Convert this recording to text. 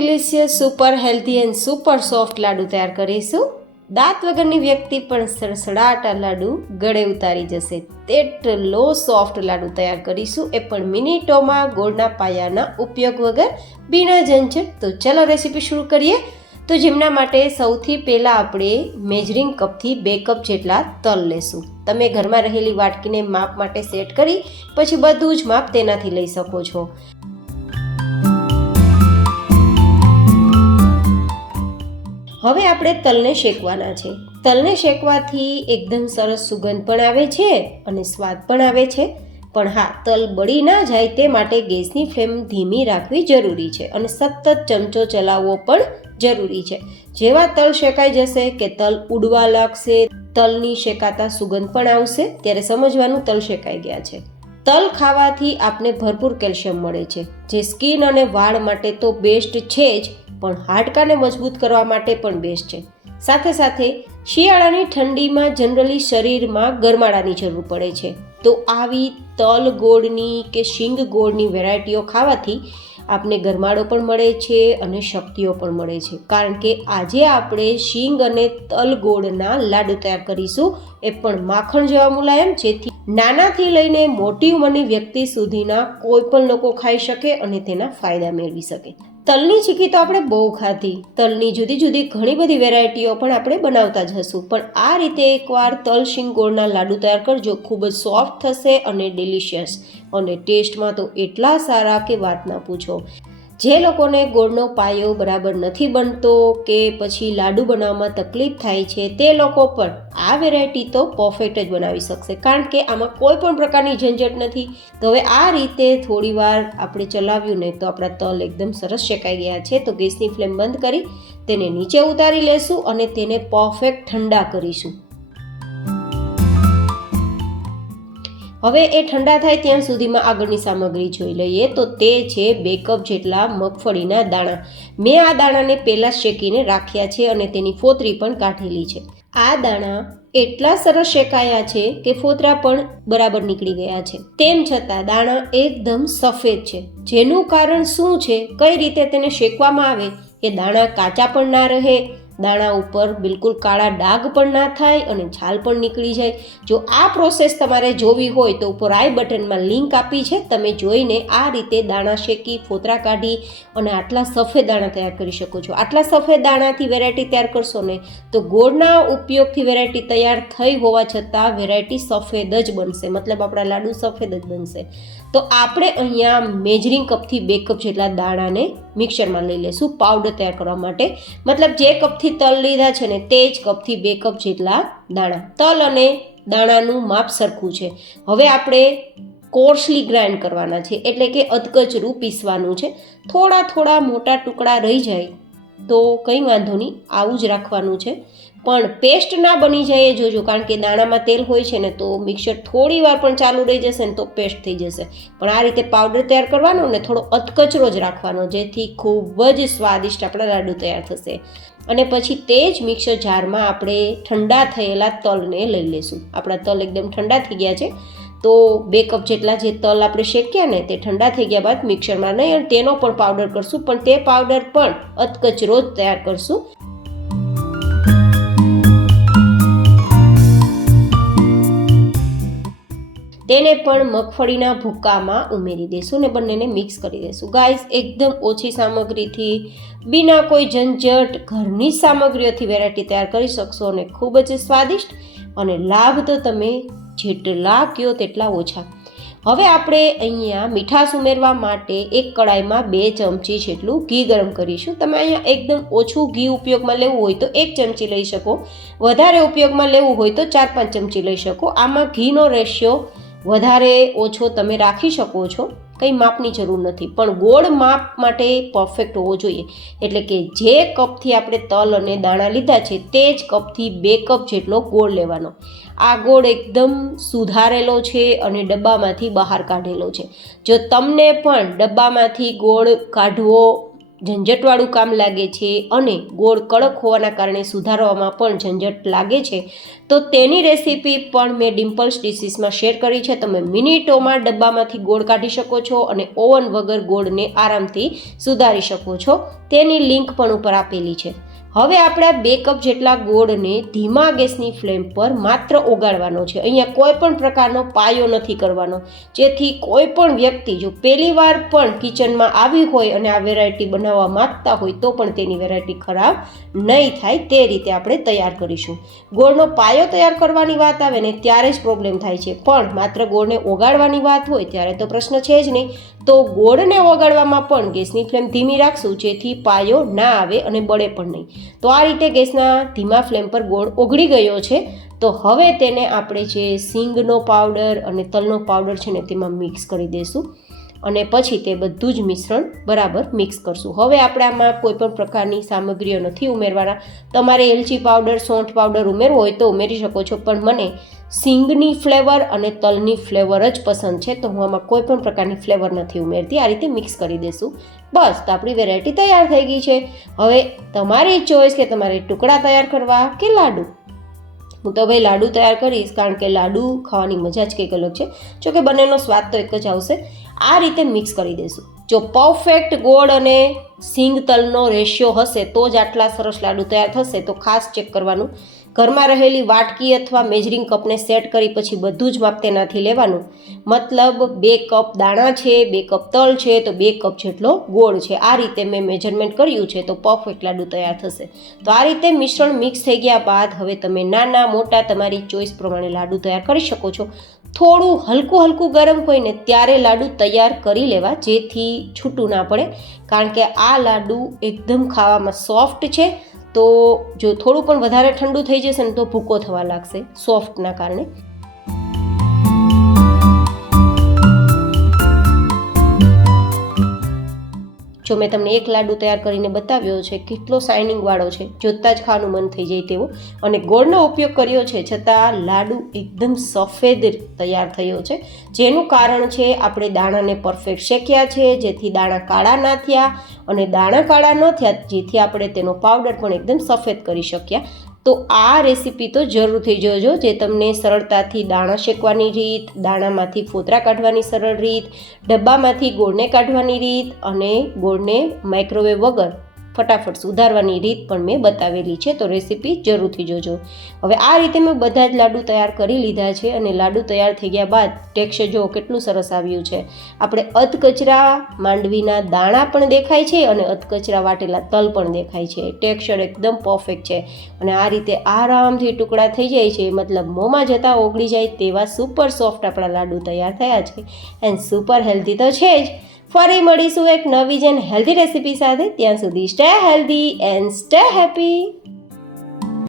Delicious, super healthy and super soft laddu તૈયાર કરીશું. દાંત વગરની વ્યક્તિ પણ સડસડાટા લાડુ ગળે ઉતારી જશે તેટલો સોફ્ટ લાડુ તૈયાર કરીશું, એ પણ મિનિટોમાં, ગોળના પાયાના ઉપયોગ વગર, બીના ઝંઝટ. તો ચલો રેસીપી શરૂ કરીએ. તો જેમના માટે સૌથી પહેલાં આપણે મેજરિંગ કપથી 2 કપ જેટલા તલ લેશું. તમે ઘરમાં રહેલી વાટકીને માપ માટે સેટ કરી પછી બધું જ માપ તેનાથી લઈ શકો છો. હવે આપણે તલને શેકવાના છે. તલને શેકવાથી એકદમ સરસ સુગંધ પણ આવે છે અને સ્વાદ પણ આવે છે. પણ હા, તલ બળી ના જાય તે માટે ગેસની ફ્લેમ ધીમી રાખવી જરૂરી છે અને સતત ચમચો ચલાવવો પણ જરૂરી છે. જેવા તલ શેકાઈ જશે કે તલ ઉડવા લાગશે, તલની શેકાતા સુગંધ પણ આવશે, ત્યારે સમજવાનું તલ શેકાઈ ગયા છે. તલ ખાવાથી આપને ભરપૂર કેલ્શિયમ મળે છે, જે સ્કિન અને વાળ માટે તો બેસ્ટ છે જ, પણ હાડકાને મજબૂત કરવા માટે પણ બેસ્ટ છે. સાથે સાથે શિયાળાની ઠંડીમાં જનરલી શરીરમાં ગરમાળાની જરૂર પડે છે. તો આવી તલ ગોળની કે શીંગ ગોળની વેરાયટીઓ ખાવાથી આપને ગરમાળો પણ મળે છે અને શક્તિઓ પણ મળે છે. કારણ કે આજે આપણે શીંગ અને તલ ગોળના લાડુ તૈયાર કરીશું, એ પણ માખણ જેવા મુલાયમ, જેથી નાનાથી લઈને મોટી ઉંમરની વ્યક્તિ સુધીના કોઈ પણ લોકો ખાઈ શકે અને તેના ફાયદા મેળવી શકે. તલની ચીકી તો આપણે બહુ ખાધી, તલની જુદી જુદી ઘણી બધી વેરાયટીઓ પણ આપણે બનાવતા જ હશું, પણ આ રીતે એકવાર તલ શીંગ ગોળના લાડુ તૈયાર કરજો. ખૂબ જ સોફ્ટ થશે અને ડિલિશિયસ, અને ટેસ્ટમાં તો એટલા સારા કે વાત ના પૂછો. જે લોકોને ગોળનો પાયો બરાબર નથી બનતો કે પછી લાડુ બનાવવામાં તકલીફ થાય છે, તે લોકો પણ આ વેરાયટી તો પરફેક્ટ જ બનાવી શકશે, કારણ કે આમાં કોઈ પણ પ્રકારની ઝંઝટ નથી. તો હવે આ રીતે થોડી વાર આપણે ચલાવ્યું ને તો આપણા તલ એકદમ સરસ શેકાઈ ગયા છે. તો ગેસની ફ્લેમ બંધ કરી તેને નીચે ઉતારી લેશું અને તેને પરફેક્ટ ઠંડા કરીશું. હવે એ ઠંડા થાય ત્યાં સુધીમાં આગળની સામગ્રી જોઈ લઈએ. તો તે છે 2 કપ જેટલા મગફળીના દાણા. મેં આ દાણાને પહેલાં શેકીને રાખ્યા છે અને તેની ફોતરી પણ કાઢેલી છે. આ દાણા એટલા સરસ શેકાયા છે કે ફોતરા પણ બરાબર નીકળી ગયા છે. તેમ છતાં દાણા એકદમ સફેદ છે. જેનું કારણ શું છે, કઈ રીતે તેને શેકવામાં આવે કે દાણા કાચા પણ ના રહે, દાણા ઉપર બિલકુલ કાળા ડાઘ પણ ના થાય અને છાલ પણ નીકળી જાય. જો આ પ્રોસેસ તમારે જોવી હોય તો ઉપર આઈ બટનમાં લિંક આપી છે, તમે જોઈને આ રીતે દાણા શેકી, ફોતરા કાઢી અને આટલા સફેદ દાણા તૈયાર કરી શકો છો. આટલા સફેદ દાણાથી વેરાયટી તૈયાર કરશો ને તો ગોળના ઉપયોગથી વેરાયટી તૈયાર થઈ હોવા છતાં વેરાયટી સફેદ જ બનશે, મતલબ આપણા લાડુ સફેદ જ બનશે. તો આપણે અહીંયા મેજરિંગ કપથી 2 કપ જેટલા દાણાને મિક્સરમાં લઈ લઈશું પાવડર તૈયાર કરવા માટે. મતલબ જે કપથી તલ લીધા છે ને તે જ કપથી 2 કપ જેટલા દાણા. તલ અને દાણાનું માપ સરખું છે. હવે આપણે કોર્સલી ગ્રાઇન્ડ કરવાના છે, એટલે કે અધકચરું પીસવાનું છે. થોડા મોટા ટુકડા રહી જાય તો કંઈ વાંધો નહીં, આવું જ રાખવાનું છે. પણ પેસ્ટ ના બની જાય એ જોજો, કારણ કે દાણામાં તેલ હોય છે ને, તો મિક્સર થોડી વાર પણ ચાલુ રહી જશે ને તો પેસ્ટ થઈ જશે. પણ આ રીતે પાવડર તૈયાર કરવાનો ને થોડો અધકચરો જ રાખવાનો, જેથી ખૂબ જ સ્વાદિષ્ટ આપણા લાડુ તૈયાર થશે. અને પછી તે જ મિક્સર જારમાં આપણે ઠંડા થયેલા તલને લઈ લઈશું. આપણા તલ એકદમ ઠંડા થઈ ગયા છે. તો 2 કપ જેટલા જે તલ આપણે શેક્યા ને તે ઠંડા થઈ ગયા બાદ મિક્સરમાં નહીં, અને તેનો પણ પાવડર કરશું, પણ તે પાવડર પણ અધકચરો જ તૈયાર કરશું. તેને પણ મગફળીના ભૂક્કામાં ઉમેરી દઈશું ને બંનેને મિક્સ કરી દઈશું. ગાઈસ, એકદમ ઓછી સામગ્રીથી, બિના કોઈ ઝંઝટ, ઘરની સામગ્રીઓથી વેરાયટી તૈયાર કરી શકશો અને ખૂબ જ સ્વાદિષ્ટ, અને લાભ તો તમે જેટલા કહો તેટલા ઓછા. હવે આપણે અહીંયા મીઠાશ ઉમેરવા માટે એક કડાઈમાં 2 ચમચી જેટલું ઘી ગરમ કરીશું. તમે અહીંયા એકદમ ઓછું ઘી ઉપયોગમાં લેવું હોય તો 1 ચમચી લઈ શકો, વધારે ઉપયોગમાં લેવું હોય તો 4-5 ચમચી લઈ શકો. આમાં ઘીનો રેશિયો વધારે ઓછો તમે રાખી શકો છો, કંઈ માપની જરૂર નથી, પણ ગોળ માપ માટે પરફેક્ટ હોવો જોઈએ. એટલે કે જે કપથી આપણે તલ અને દાણા લીધા છે તે જ કપથી 2 કપ જેટલો ગોળ લેવાનો. આ ગોળ એકદમ સુધારેલો છે અને ડબ્બામાંથી બહાર કાઢેલો છે. જો તમને પણ ડબ્બામાંથી ગોળ કાઢવો ઝંઝટવાળું કામ લાગે છે અને ગોળ કડક હોવાના કારણે સુધારવામાં પણ ઝંઝટ લાગે છે તો તેની રેસીપી પણ મેં ડિમ્પલ્સ ડિશીસમાં શેર કરી છે. તમે મિનિટોમાં ડબ્બામાંથી ગોળ કાઢી શકો છો અને ઓવન વગર ગોળને આરામથી સુધારી શકો છો. તેની લિંક પણ ઉપર આપેલી છે. હવે આપણે 2 કપ જેટલા ગોળને ધીમા ગેસની ફ્લેમ પર માત્ર ઓગાળવાનો છે. અહીંયા કોઈ પણ પ્રકારનો પાયો નથી કરવાનો, જેથી કોઈ પણ વ્યક્તિ જો પહેલી વાર પણ કિચનમાં આવી હોય અને આ વેરાયટી બનાવવા માંગતા હોય તો પણ તેની વેરાયટી ખરાબ નહીં થાય તે રીતે આપણે તૈયાર કરીશું. ગોળનો પાયો તૈયાર કરવાની વાત આવે ને ત્યારે જ પ્રોબ્લેમ થાય છે, પણ માત્ર ગોળને ઓગાળવાની વાત હોય ત્યારે તો પ્રશ્ન છે જ નહીં. તો ગોળને ઓગાળવામાં પણ ગેસની ફ્લેમ ધીમી રાખશું, જેથી પાયો ના આવે અને બળે પણ નહીં. તો આ રીતે ગેસના ધીમા ફ્લેમ પર ગોળ ઓગળી ગયો છે. તો હવે તેને આપણે જે સિંગનો પાવડર અને તલનો પાવડર છે ને તેમાં મિક્સ કરી દઈશું અને પછી તે બધું જ મિશ્રણ બરાબર મિક્સ કરશું. હવે આપણે આમાં કોઈ પણ પ્રકારની સામગ્રીઓ નથી ઉમેરવાના. તમારે એલચી પાવડર, સੌંઠ પાવડર ઉમેરવો હોય તો ઉમેરી શકો છો, પણ મને સિંગની ફ્લેવર અને તલની ફ્લેવર જ પસંદ છે, તો હું આમાં કોઈ પણ પ્રકારની ફ્લેવર નથી ઉમેરતી. આ રીતે મિક્સ કરી દઈશું. બસ, તો આપણી વેરાયટી તૈયાર થઈ ગઈ છે. હવે તમારી ચોઈસ કે તમારે ટુકડા તૈયાર કરવા કે લાડુ. હું તો ભાઈ લાડુ તૈયાર કરીશ, કારણ કે લાડુ ખાવાની મજા જ કંઈક અલગ છે. જોકે બંનેનો સ્વાદ તો એક જ આવશે. આ રીતે મિક્સ કરી દઈશું. જો પરફેક્ટ ગોળ અને સિંગ તલનો રેશિયો હશે તો જ આટલા સરસ લાડુ તૈયાર થશે. તો ખાસ ચેક કરવાનું. ઘરમાં રહેલી વાટકી અથવા મેજરિંગ કપને સેટ કરી પછી બધું જ માપ તેનાથી લેવાનું. મતલબ 2 કપ દાણા છે, 2 કપ તલ છે, તો 2 કપ જેટલો ગોળ છે. આ રીતે મેં મેજરમેન્ટ કર્યું છે, તો પરફેક્ટ લાડુ તૈયાર થશે. તો આ રીતે મિશ્રણ મિક્સ થઈ ગયા બાદ હવે તમે નાના મોટા તમારી ચોઈસ પ્રમાણે લાડુ તૈયાર કરી શકો છો. થોડું હલકું ગરમ હોય ને ત્યારે લાડુ તૈયાર કરી લેવા, જેથી છૂટું ના પડે, કારણ કે આ લાડુ એકદમ ખાવામાં સોફ્ટ છે. તો જો થોડું પણ વધારે ઠંડુ થઈ જશે ને તો ભૂકો થવા લાગશે સોફ્ટના કારણે. જો મેં તમને એક લાડુ તૈયાર કરીને બતાવ્યો છે, કેટલો શાઇનિંગવાળો છે, જોતાં જ ખાવાનું મન થઈ જાય તેવો, અને ગોળનો ઉપયોગ કર્યો છે છતાં લાડુ એકદમ સફેદ તૈયાર થયો છે. જેનું કારણ છે આપણે દાણાને પરફેક્ટ શેક્યા છે, જેથી દાણા કાળા ના થયા, અને દાણા કાળા ન થયા જેથી આપણે તેનો પાવડર પણ એકદમ સફેદ કરી શક્યા. તો આ રેસીપી તો જરૂરથી જોજો, જે તમને સરળતાથી દાણા શેકવાની રીત, દાણામાંથી ફોતરા કાઢવાની સરળ રીત, ડબ્બામાંથી ગોળને કાઢવાની રીત અને ગોળને માઇક્રોવેવ વગર ફટાફટ સુધારવાની રીત પણ મેં બતાવેલી છે. તો રેસીપી જરૂરથી જોજો. હવે આ રીતે મેં બધા જ લાડુ તૈયાર કરી લીધા છે, અને લાડુ તૈયાર થઈ ગયા બાદ ટેક્સચર જો કેટલું સરસ આવ્યું છે. આપણે અધકચરા માંડવીના દાણા પણ દેખાય છે અને અધકચરા વાટેલા તલ પણ દેખાય છે. ટેક્સચર એકદમ પરફેક્ટ છે, અને આ રીતે આરામથી ટુકડા થઈ જાય છે, મતલબ મોંમાં જતાં ઓગળી જાય તેવા સુપર સોફ્ટ આપણા લાડુ તૈયાર થયા છે. એન્ડ સુપર હેલ્ધી તો છે જ. ફરી મળીશું એક નવી જ એન્ડ હેલ્ધી રેસીપી સાથે. ત્યાં સુધી stay healthy and stay happy.